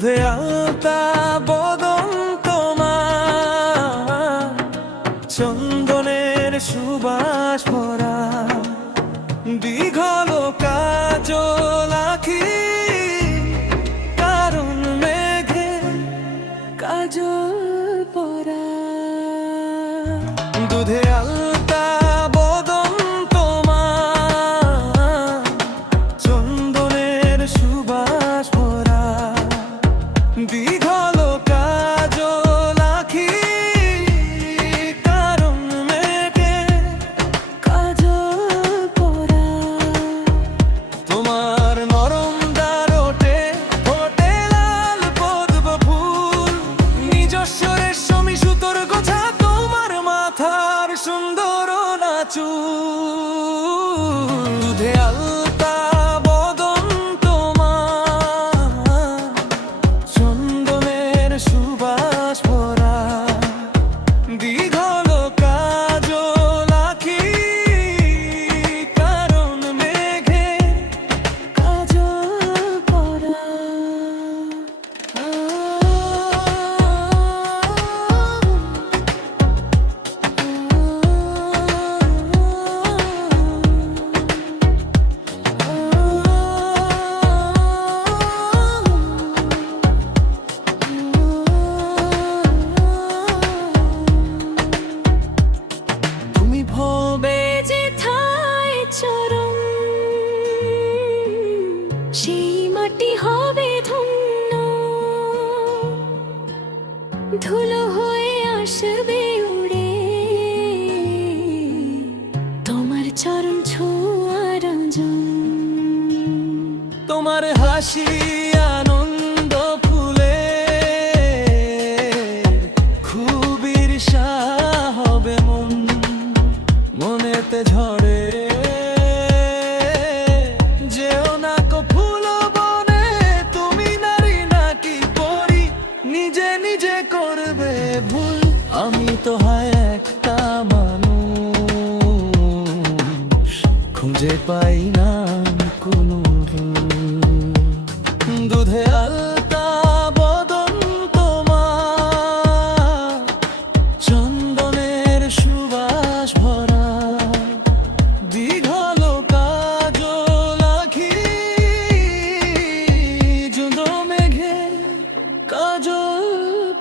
দুধে আলতা বদন তোমার, চন্দনের সুবাস ভরা, দীঘল কাজল আঁখি, কারণ মেঘে কাজল পরা। দুধে আলতা বদন তোমার, চন্দনের সুবাস ভরা, দীঘল কাজল আঁখি, কারণ মেঘে কাজল পরা। তোমার নরম দারোটে ফোটে লাল পদ্ম ফুল, নিজস্ব রেশমি সুতোর গোছা তোমার মাথার সুন্দর নাচু। দুধে আলতা বদন তোমার, চন্দনের সুবাস ভরা, দীঘল কাজল আঁখি, কারণ মেঘে কাজল পরা। তুমি ভবে যেথায় চরণ, সেই মাটি হবে ধন্য, ধুলো হয়ে আসবে উড়ে তোমার চরণ ছোঁয়ার জন। তোমার হাসি আনন্দ ফুলে, খুব ঈর্ষা হবে মন, মনেতে ঝড়ে যেও না কো ফুল বনে। তুমি নারী নাকি পরি, নিজে নিজে করবে ভুল। আমি তো হয় একটা মানুষ, খুঁজে পাই না কোনো দুধে আলতা বদন তোমার, চন্দনের সুবাস ভরা, দীঘল কাজল আঁখি, জুঁদ মেঘে কাজল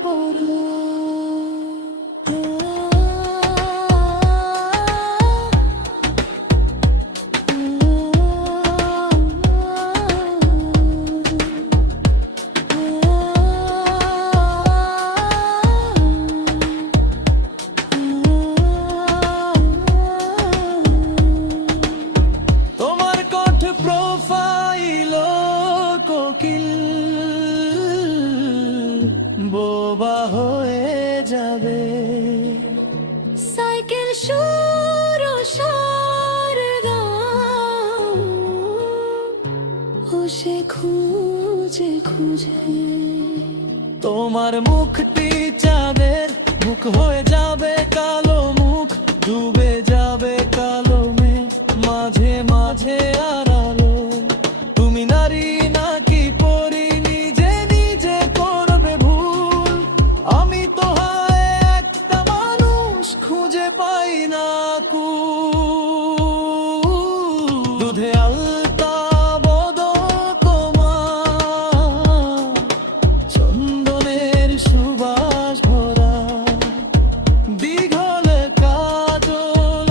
পরা। তোমার কণ্ঠ প্রোফাইল কোকিল, বোবা হয়ে যাবে। সাইকেল সুর গাও, ও সে খুঁজে খুঁজে। তোমার মুখটি চাঁদের মুখ হয়ে যাবে কালো মুখ, ডুবে যাবে কালো মেঘ মাঝে মাঝে আড়ালো। তুমি নারী নাকি পরি, নিজে নিজে করবে ভুল। আমি তো হয় একটা মানুষ, খুঁজে পাই না কুল। দুধে আলতা বদন তোমার, চন্দনের সুবাস ভরা, দীঘল কাজল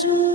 রজনী